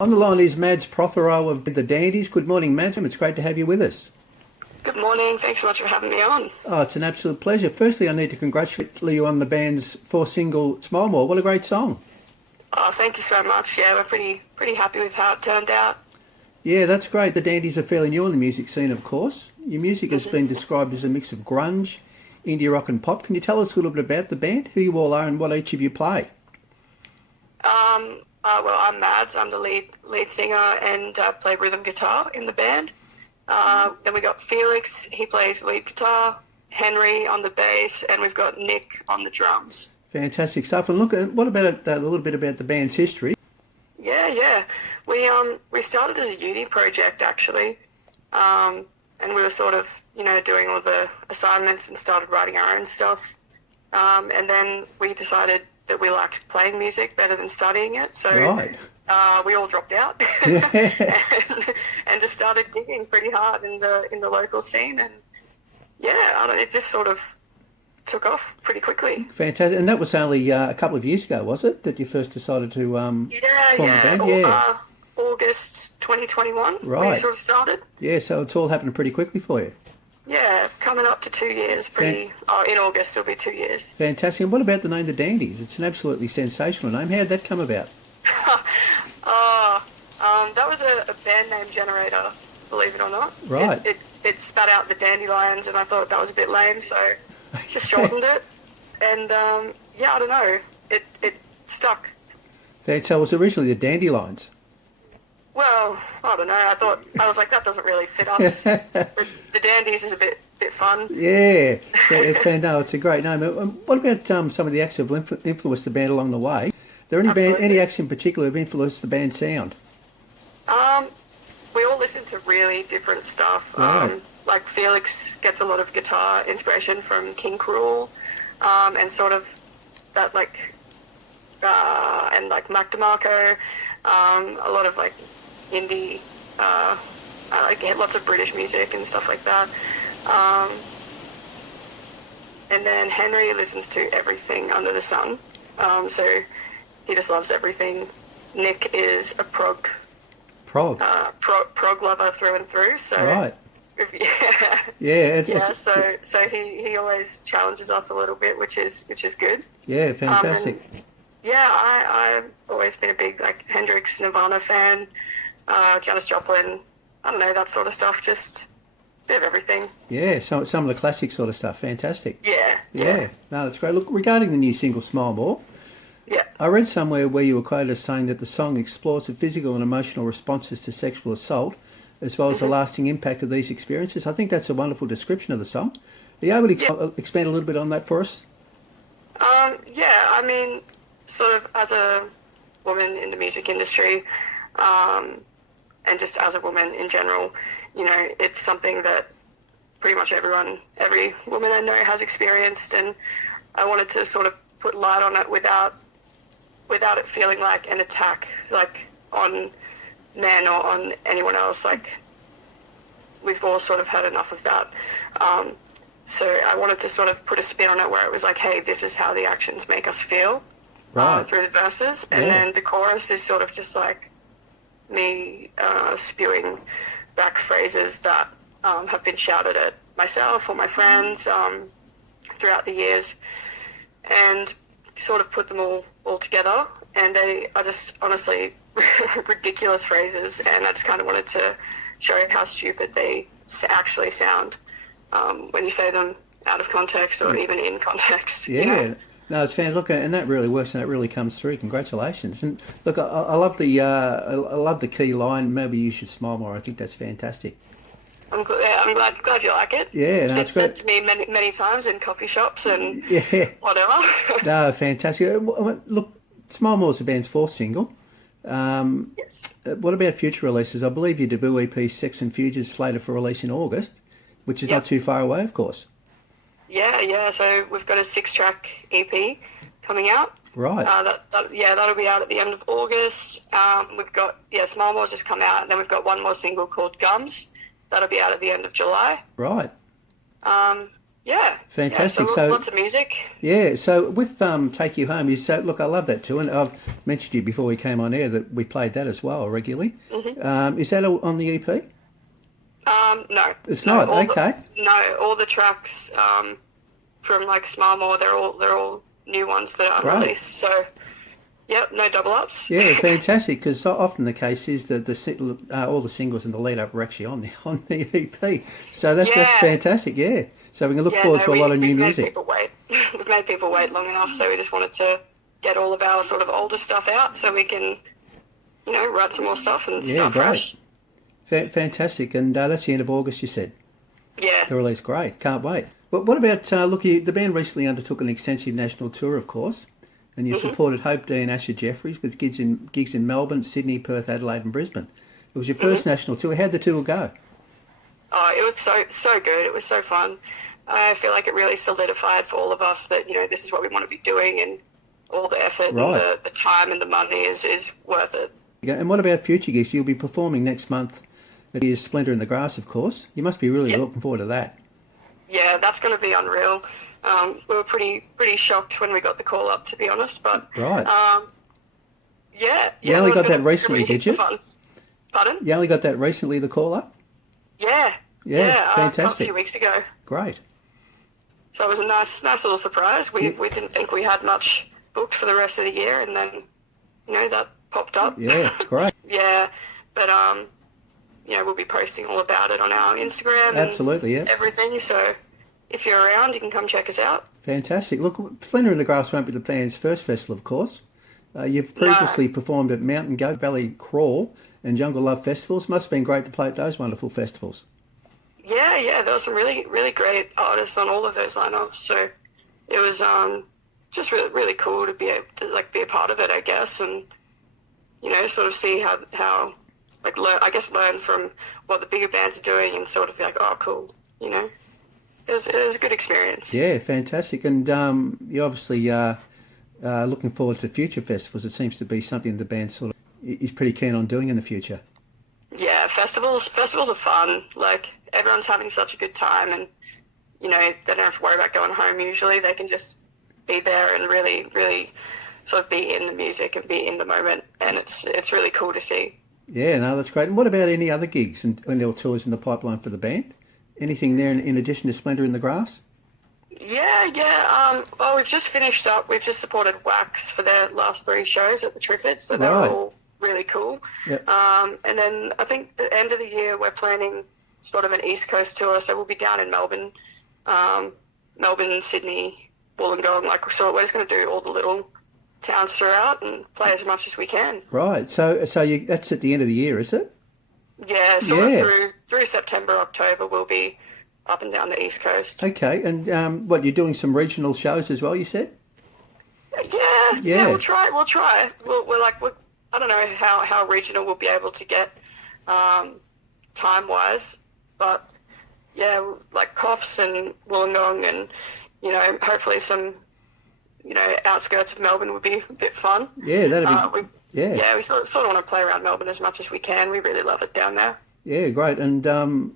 On the line is Mads Protheroe of the Dandies. Good morning, Mads. It's great to have you with us. Good morning. Thanks so much for having me on. Oh, it's an absolute pleasure. Firstly, I need to congratulate you on the band's fourth single, Smile More. What a great song. Oh, thank you so much. Yeah, we're pretty happy with how it turned out. Yeah, that's great. The Dandies are fairly new in the music scene, of course. Your music has been described as a mix of grunge, indie rock and pop. Can you tell us a little bit about the band, who you all are and what each of you play? Well, I'm Mads. I'm the lead singer and play rhythm guitar in the band. Then we got Felix. He plays lead guitar. Henry on the bass, and we've got Nick on the drums. Fantastic stuff. And look, what about a little bit about the band's history? Yeah. We started as a uni project actually, and we were sort of doing all the assignments and started writing our own stuff, and then we decided that we liked playing music better than studying it. So Right. we all dropped out Yeah. and just started digging pretty hard in the local scene, and it just sort of took off pretty quickly. Fantastic. And that was only a couple of years ago, was it, that you first decided to form the band? Yeah. August 2021. Right. We sort of started. Yeah, so it's all happened pretty quickly for you. Yeah, coming up to 2 years. In August it'll be 2 years. Fantastic. And what about the name The Dandies? It's an absolutely sensational name. How did that come about? That was a band name generator, believe it or not. Right. It spat out the Dandelions, and I thought that was a bit lame, so just shortened it. And I don't know, it stuck. So it was originally the Dandelions. Well, I don't know. I was like, that doesn't really fit us. The Dandies is a bit fun. Yeah. No, it's a great name. What about some of the acts that have influenced the band along the way? Are there any acts in particular that have influenced the band's sound? We all listen to really different stuff. Right. Like Felix gets a lot of guitar inspiration from King Cruel, and sort of that and like Mac DeMarco, a lot of like indie, I get lots of British music and stuff like that. And then Henry listens to everything under the sun, so he just loves everything. Nick is a prog lover through and through. So Right. yeah. So he always challenges us a little bit, which is good. Yeah, fantastic. I've always been a big Hendrix, Nirvana fan, Janis Joplin, I don't know, that sort of stuff, just a bit of everything. Yeah, some of the classic sort of stuff. Fantastic. Yeah. No, that's great. Look, regarding the new single Smile More, Yeah. I read somewhere where you were quoted as saying that the song explores the physical and emotional responses to sexual assault, as well as the lasting impact of these experiences. I think that's a wonderful description of the song. Are you able to expand a little bit on that for us? I mean, sort of as a woman in the music industry, and just as a woman in general, it's something that pretty much every woman I know has experienced, and I wanted to sort of put light on it without it feeling like an attack, like on men or on anyone else. Like, we've all sort of had enough of that. So I wanted to sort of put a spin on it where it was like, hey, this is how the actions make us feel, Right. through the verses. And then the chorus is sort of just like me spewing back phrases that have been shouted at myself or my friends throughout the years, and sort of put them all together. And they are just honestly ridiculous phrases, and I just kind of wanted to show how stupid they actually sound when you say them out of context or even in context. Yeah. No, it's fantastic. Look, and that really works, and that really comes through. Congratulations! And look, I love the key line. Maybe you should smile more. I think that's fantastic. I'm glad you like it. Yeah, It's no, been it's said great. to me many times in coffee shops and Yeah. whatever. No, fantastic. Look, Smile More is the band's fourth single. Yes. What about future releases? I believe your debut EP, Sex and Future, is slated for release in August, which is not too far away, of course. Yeah. So we've got a 6-track EP coming out. Right. That'll be out at the end of August. We've got Smile More's just come out, and then we've got one more single called Gums. That'll be out at the end of July. Right. Yeah. Fantastic. Yeah, so So, lots of music. yeah, so with Take You Home, look, I love that too, and I've mentioned to you before we came on air that we played that as well regularly. Is that on the EP? No. It's no, not. Okay. All the tracks from like Smarmore, they're all new ones that are Great. unreleased. So, yep, no double ups. Yeah, fantastic. Because often the case is that all the singles and the lead up are actually on the EP. So that's fantastic. Yeah. So we can look forward to a lot of new music. People wait. We've made people wait long enough, so we just wanted to get all of our sort of older stuff out, so we can, write some more stuff and start fresh. Fantastic. And that's the end of August, you said. Yeah. The release, great. Can't wait. But what about the band recently undertook an extensive national tour, of course, and you supported Hope D and Asher Jeffries with gigs in Melbourne, Sydney, Perth, Adelaide, and Brisbane. It was your first national tour. How'd the tour go? Oh, it was so good. It was so fun. I feel like it really solidified for all of us that, this is what we want to be doing, and all the effort and the time and the money is worth it. And what about future gigs? You'll be performing next month at his Splinter in the Grass, of course. You must be really looking forward to that. Yeah, that's going to be unreal. We were pretty shocked when we got the call up, to be honest. But yeah. You only got that recently, did you? Fun. Pardon? You only got that recently, the call up? Yeah. Fantastic. A few weeks ago. Great. So it was a nice little surprise. We didn't think we had much booked for the rest of the year, and then that popped up. Yeah, great. Yeah, but we'll be posting all about it on our Instagram. Absolutely, and everything. So if you're around, you can come check us out. Fantastic. Look, Splinter in the Grass won't be the band's first festival, of course. You've previously performed at Mountain Goat, Valley Crawl, and Jungle Love festivals. Must have been great to play at those wonderful festivals. Yeah, there were some really, really great artists on all of those lineups. So it was just really, really cool to be able to be a part of it, I guess, and sort of see how learn from what the bigger bands are doing, and sort of be like, oh, cool, It was a good experience. Yeah, fantastic. And you obviously looking forward to future festivals. It seems to be something the band sort of is pretty keen on doing in the future. Yeah, festivals are fun. Like, everyone's having such a good time, and they don't have to worry about going home usually. They can just be there and really, really sort of be in the music and be in the moment, and it's really cool to see. Yeah, no, that's great. And what about any other gigs and there were tours in the pipeline for the band? Anything there in addition to Splinter in the Grass? Yeah. Well, we've just finished up. We've just supported Wax for their last 3 shows at the Triffids, so they're all really cool. Yep. And then I think the end of the year we're planning sort of an East Coast tour, so we'll be down in Melbourne, Sydney, Wollongong. So we're just going to do all the little towns throughout and play as much as we can. Right. So that's at the end of the year, is it? Yeah, sort of through September, October, we'll be up and down the East Coast. Okay, and you're doing some regional shows as well, you said? Yeah, we'll try. We're I don't know how regional we'll be able to get time-wise, but yeah, like Coffs and Wollongong and, hopefully some, outskirts of Melbourne would be a bit fun. Yeah, that'd be... Yeah, we sort of want to play around Melbourne as much as we can. We really love it down there. Yeah, great. And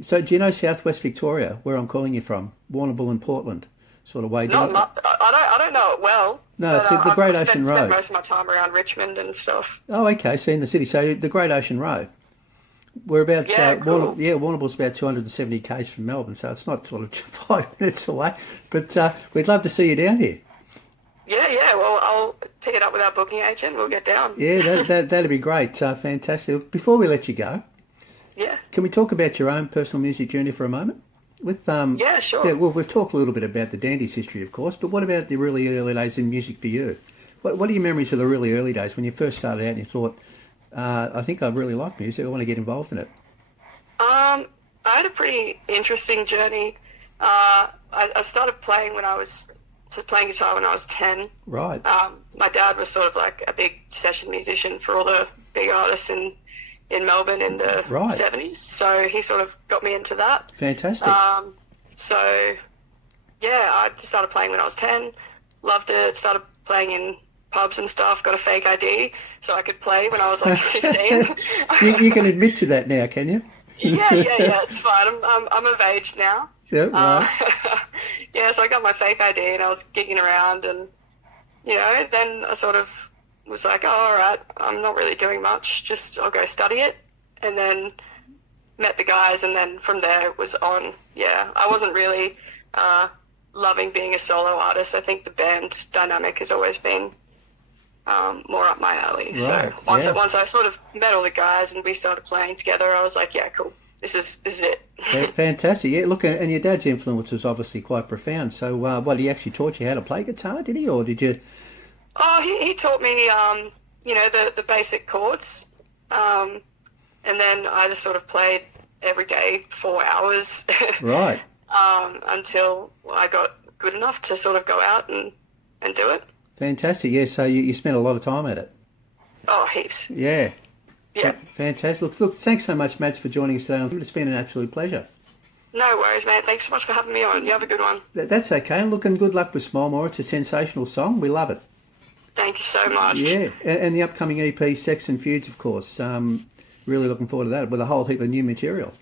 so do you know Southwest Victoria, where I'm calling you from? Warrnambool and Portland, sort of way down? I don't know it well. No, it's the Great Ocean Road. I spend most of my time around Richmond and stuff. Oh, okay, so in the city. So the Great Ocean Road. We're about, cool. Warrnambool's about 270 k's from Melbourne, so it's not sort of 5 minutes away. But we'd love to see you down here. Yeah. Well, I'll take it up with our booking agent. We'll get down. Yeah, that'd be great. Fantastic. Before we let you go, can we talk about your own personal music journey for a moment? Yeah, sure. Yeah, well, we've talked a little bit about the Dandies' history, of course, but what about the really early days in music for you? What are your memories of the really early days when you first started out and you thought, I think I really like music, I want to get involved in it? I had a pretty interesting journey. I started playing guitar when I was 10. Right. My dad was sort of like a big session musician for all the big artists in Melbourne in the 70s. So he sort of got me into that. Fantastic. So, yeah, I just started playing when I was 10. Loved it. Started playing in pubs and stuff. Got a fake ID so I could play when I was like 15. You can admit to that now, can you? Yeah, it's fine. I'm of age now. Yeah, right. Yeah, so I got my fake ID and I was gigging around, and then I sort of was like, oh, all right, I'm not really doing much. Just I'll go study it, and then met the guys, and then from there it was on. Yeah, I wasn't really loving being a solo artist. I think the band dynamic has always been more up my alley. Right, So once I sort of met all the guys and we started playing together, I was like, yeah, cool. This is it. Fantastic. Yeah, look, and your dad's influence was obviously quite profound. So, what, he actually taught you how to play guitar, did he, or did you? Oh, he taught me, the basic chords, and then I just sort of played every day 4 hours, Right. Until I got good enough to sort of go out and do it. Fantastic. Yeah, so you spent a lot of time at it. Oh, heaps. Yeah. Yeah. Fantastic. Look, thanks so much, Mads, for joining us today. It's been an absolute pleasure. No worries, mate. Thanks so much for having me on. You have a good one. That's okay. Look, and good luck with Smile More. It's a sensational song. We love it. Thank you so much. Yeah, and the upcoming EP, Sex and Feuds, of course. Really looking forward to that with a whole heap of new material.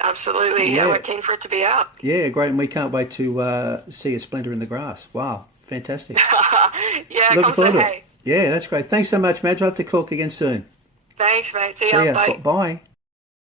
Absolutely. Yeah, we're keen for it to be out. Yeah, great. And we can't wait to see a splinter in the grass. Wow, fantastic. Yeah, looking come forward say to hey. it. Yeah, that's great. Thanks so much, Mads. We'll have to talk again soon. Thanks, mate. See See ya. ya. Bye. Bye.